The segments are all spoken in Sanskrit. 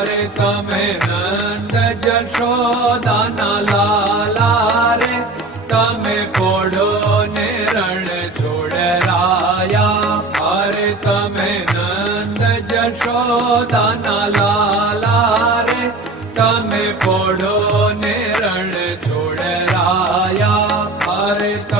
रे तमे नंद जशोदाना लाला रे। तमे कोडो ने रण छोड़ राया। हरे तमे नंद जशोदाना लाला रे। तमे कोडो ने रण छोड़ राया। हरे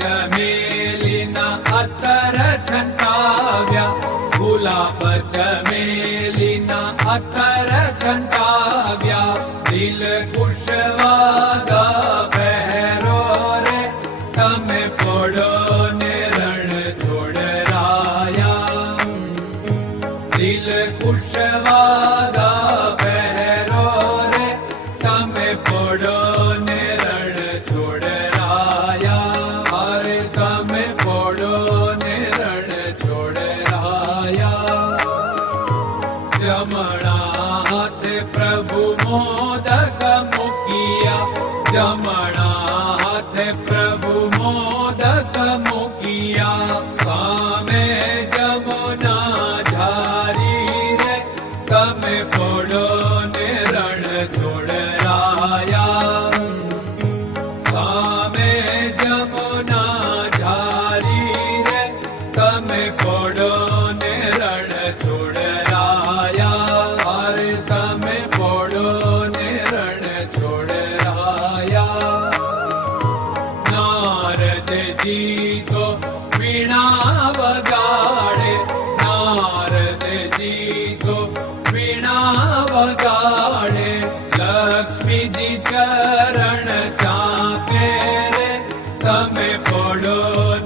जलिना अरव्या भूला पचलिना अर વગાડે લક્ષ્મીજી ચરણ ચાકે રે તમે પોડો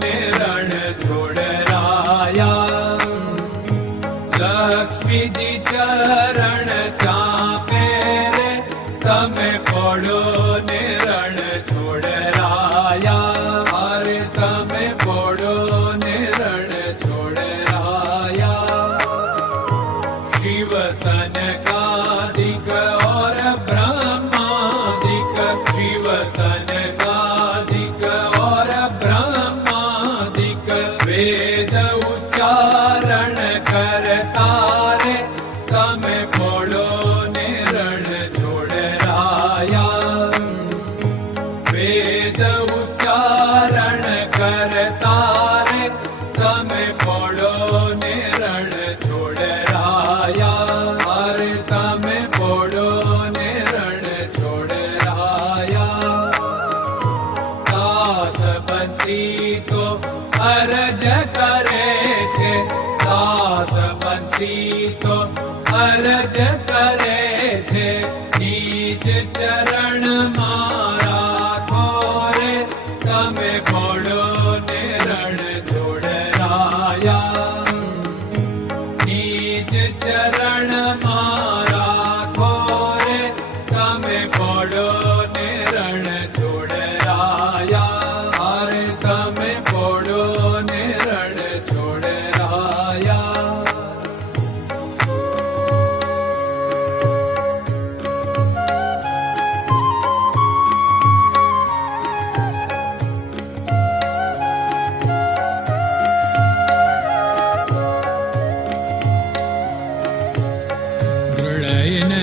ને રણ છોડરાયા લક્ષ્મીજી ચરણ રે તમે પડો ને उच्चारण करता पडो ने रणो राया हरे तमे पडो ने रणोडा तास बचीतो हरज करे तास बचीतो हरज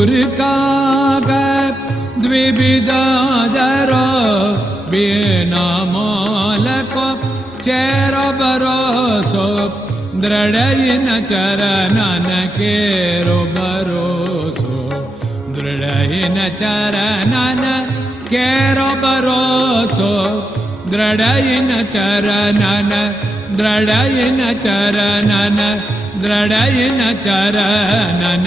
कै सूर्य का चेर बरोसो दृढयिन चरणन केरो दृढयिन चरणन केरो दृढयिन चरणन दृढयिन चरणन दृढयिन चरणन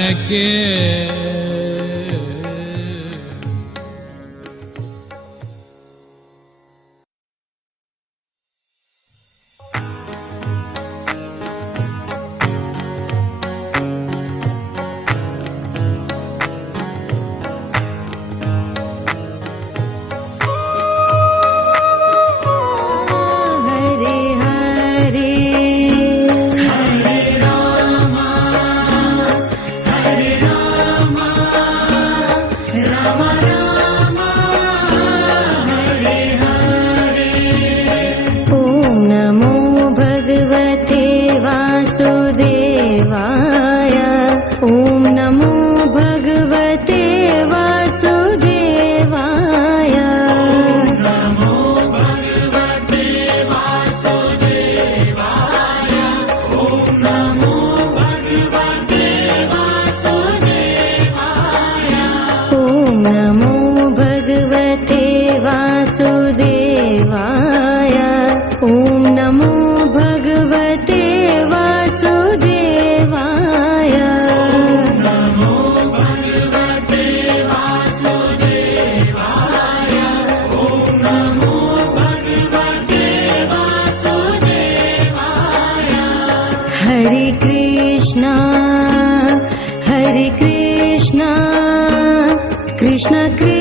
Come on now. भगवते वासुदेवाय ॐ नमो भगवते वासुदेवाय नमो भगवते वासुदेवाय। ॐ नमो भगवते वासुदेवाय। हरे कृष्णा हरे कृष्णा कृष्ण कृष्ण